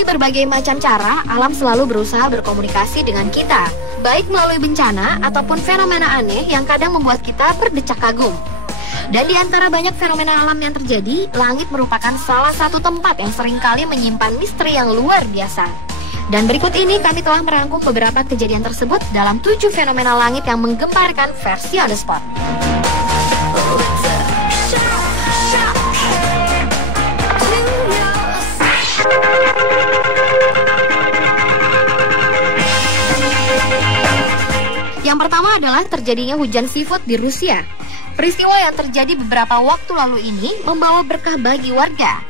Melalui berbagai macam cara, alam selalu berusaha berkomunikasi dengan kita, baik melalui bencana ataupun fenomena aneh yang kadang membuat kita berdecak kagum. Dan di antara banyak fenomena alam yang terjadi, langit merupakan salah satu tempat yang seringkali menyimpan misteri yang luar biasa. Dan berikut ini kami telah merangkum beberapa kejadian tersebut dalam 7 fenomena langit yang menggemparkan versi On The Spot. Yang pertama adalah terjadinya hujan seafood di Rusia. Peristiwa yang terjadi beberapa waktu lalu ini membawa berkah bagi warga.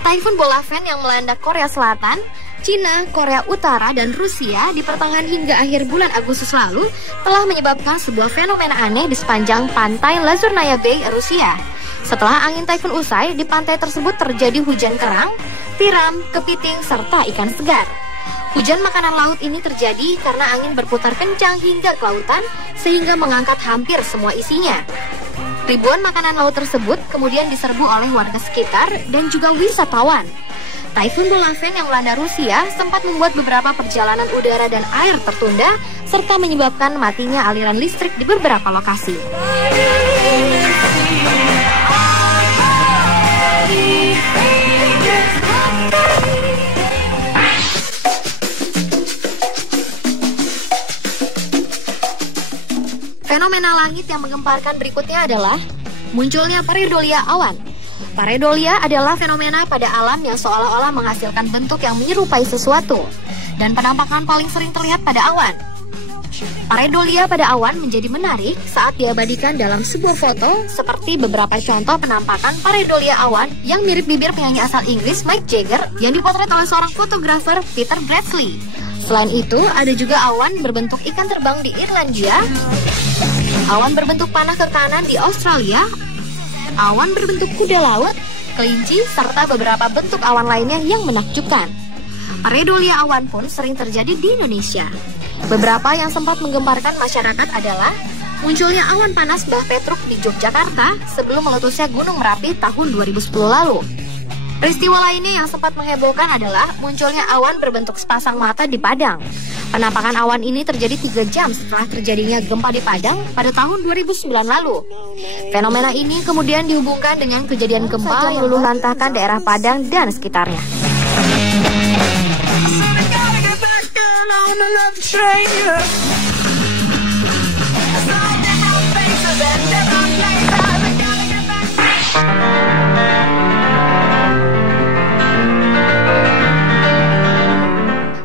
Taifun bola fan yang melanda Korea Selatan, Cina, Korea Utara, dan Rusia di pertengahan hingga akhir bulan Agustus lalu telah menyebabkan sebuah fenomena aneh di sepanjang pantai Lazurnaya Bay, Rusia. Setelah angin taifun usai, di pantai tersebut terjadi hujan kerang, tiram, kepiting, serta ikan segar. Hujan makanan laut ini terjadi karena angin berputar kencang hingga ke lautan sehingga mengangkat hampir semua isinya. Ribuan makanan laut tersebut kemudian diserbu oleh warga sekitar dan juga wisatawan. Taifun bola fan yang melanda Rusia sempat membuat beberapa perjalanan udara dan air tertunda serta menyebabkan matinya aliran listrik di beberapa lokasi. Fenomena langit yang menggemparkan berikutnya adalah munculnya pareidolia awan. Pareidolia adalah fenomena pada alam yang seolah-olah menghasilkan bentuk yang menyerupai sesuatu, dan penampakan paling sering terlihat pada awan. Pareidolia pada awan menjadi menarik saat diabadikan dalam sebuah foto, seperti beberapa contoh penampakan pareidolia awan yang mirip bibir penyanyi asal Inggris Mick Jagger yang dipotret oleh seorang fotografer Peter Bradley. Selain itu, ada juga awan berbentuk ikan terbang di Irlandia, awan berbentuk panah ke kanan di Australia, awan berbentuk kuda laut, kelinci, serta beberapa bentuk awan lainnya yang menakjubkan. Pareidolia awan pun sering terjadi di Indonesia. Beberapa yang sempat menggemparkan masyarakat adalah munculnya awan panas Mbah Petruk di Yogyakarta sebelum meletusnya Gunung Merapi tahun 2010 lalu. Peristiwa lainnya yang sempat menghebohkan adalah munculnya awan berbentuk sepasang mata di Padang. Penampakan awan ini terjadi 3 jam setelah terjadinya gempa di Padang pada tahun 2009 lalu. Fenomena ini kemudian dihubungkan dengan kejadian gempa yang meluluhlantahkan daerah Padang dan sekitarnya.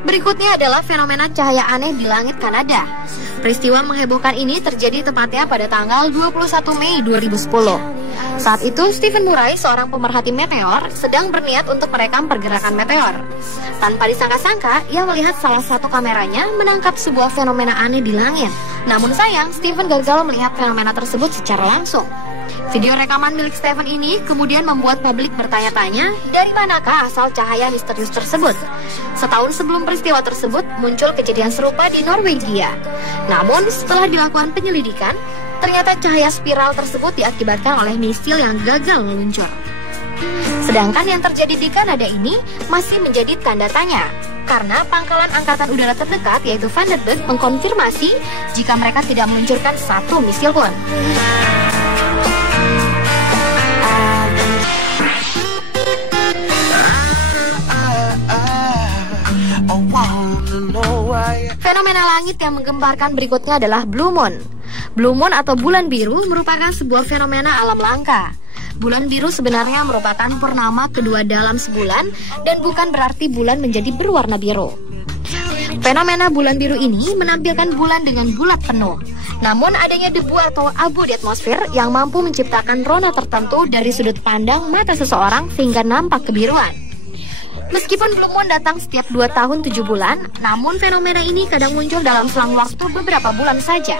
Berikutnya adalah fenomena cahaya aneh di langit Kanada. Peristiwa menghebohkan ini terjadi tepatnya pada tanggal 21 Mei 2010. Saat itu, Stephen Murray, seorang pemerhati meteor, sedang berniat untuk merekam pergerakan meteor. Tanpa disangka-sangka, ia melihat salah satu kameranya menangkap sebuah fenomena aneh di langit. Namun sayang, Stephen gagal melihat fenomena tersebut secara langsung. Video rekaman milik Stephen ini kemudian membuat publik bertanya-tanya dari manakah asal cahaya misterius tersebut. Setahun sebelum peristiwa tersebut muncul kejadian serupa di Norwegia. Namun setelah dilakukan penyelidikan, ternyata cahaya spiral tersebut diakibatkan oleh misil yang gagal meluncur. Sedangkan yang terjadi di Kanada ini masih menjadi tanda tanya, karena pangkalan angkatan udara terdekat yaitu Vandenberg mengkonfirmasi jika mereka tidak meluncurkan satu misil pun. Fenomena langit yang menggemparkan berikutnya adalah Blue Moon. Blue Moon atau bulan biru merupakan sebuah fenomena alam langka. Bulan biru sebenarnya merupakan purnama kedua dalam sebulan dan bukan berarti bulan menjadi berwarna biru. Fenomena bulan biru ini menampilkan bulan dengan bulat penuh. Namun adanya debu atau abu di atmosfer yang mampu menciptakan rona tertentu dari sudut pandang mata seseorang sehingga nampak kebiruan. Meskipun Blue Moon datang setiap 2 tahun 7 bulan, namun fenomena ini kadang muncul dalam selang waktu beberapa bulan saja.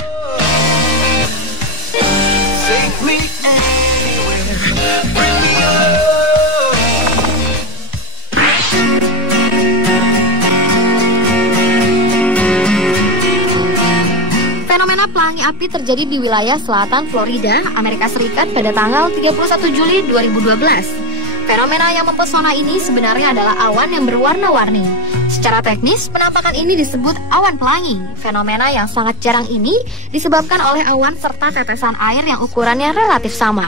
Fenomena pelangi api terjadi di wilayah selatan Florida, Amerika Serikat pada tanggal 31 Juli 2012. Fenomena yang mempesona ini sebenarnya adalah awan yang berwarna-warni. Secara teknis, penampakan ini disebut awan pelangi. Fenomena yang sangat jarang ini disebabkan oleh awan serta tetesan air yang ukurannya relatif sama.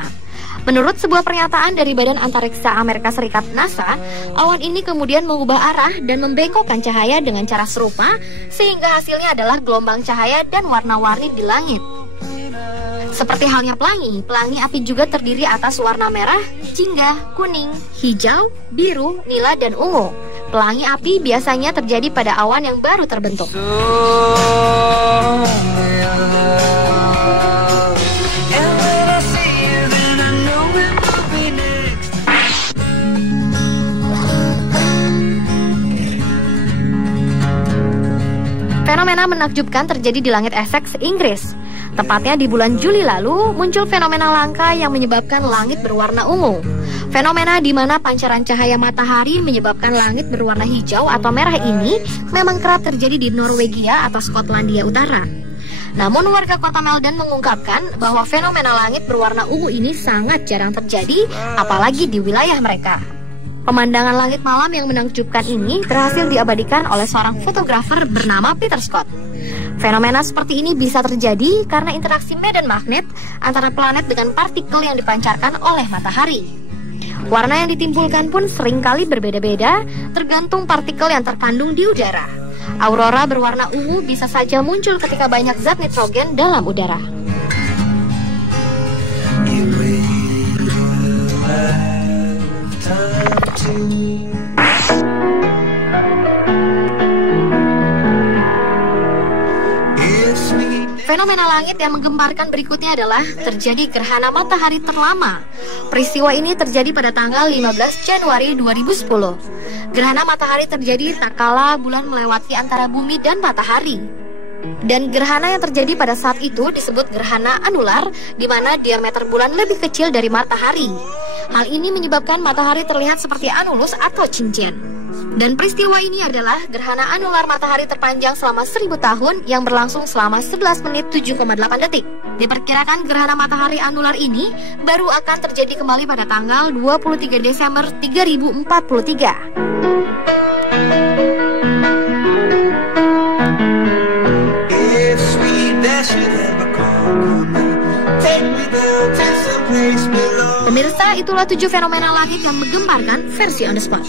Menurut sebuah pernyataan dari Badan Antariksa Amerika Serikat NASA, awan ini kemudian mengubah arah dan membengkokkan cahaya dengan cara serupa, sehingga hasilnya adalah gelombang cahaya dan warna-warni di langit. Seperti halnya pelangi, pelangi api juga terdiri atas warna merah, jingga, kuning, hijau, biru, nila, dan ungu. Pelangi api biasanya terjadi pada awan yang baru terbentuk. Fenomena menakjubkan terjadi di langit Essex, Inggris. Tepatnya di bulan Juli lalu, muncul fenomena langka yang menyebabkan langit berwarna ungu. Fenomena di mana pancaran cahaya matahari menyebabkan langit berwarna hijau atau merah ini memang kerap terjadi di Norwegia atau Skotlandia Utara. Namun warga kota Malden mengungkapkan bahwa fenomena langit berwarna ungu ini sangat jarang terjadi, apalagi di wilayah mereka. Pemandangan langit malam yang menakjubkan ini berhasil diabadikan oleh seorang fotografer bernama Peter Scott. Fenomena seperti ini bisa terjadi karena interaksi medan magnet antara planet dengan partikel yang dipancarkan oleh matahari. Warna yang ditimbulkan pun seringkali berbeda-beda tergantung partikel yang terkandung di udara. Aurora berwarna ungu bisa saja muncul ketika banyak zat nitrogen dalam udara. Fenomena langit yang menggemparkan berikutnya adalah terjadi gerhana matahari terlama. Peristiwa ini terjadi pada tanggal 15 Januari 2010. Gerhana matahari terjadi tak kala bulan melewati antara bumi dan matahari. Dan gerhana yang terjadi pada saat itu disebut gerhana anular, di mana diameter bulan lebih kecil dari matahari. Hal ini menyebabkan matahari terlihat seperti anulus atau cincin. Dan peristiwa ini adalah gerhana anular matahari terpanjang selama 1000 tahun yang berlangsung selama 11 menit 7,8 detik. Diperkirakan gerhana matahari anular ini baru akan terjadi kembali pada tanggal 23 Desember 3043. Pemirsa, itulah 7 fenomena langit yang menggemparkan versi On The Spot.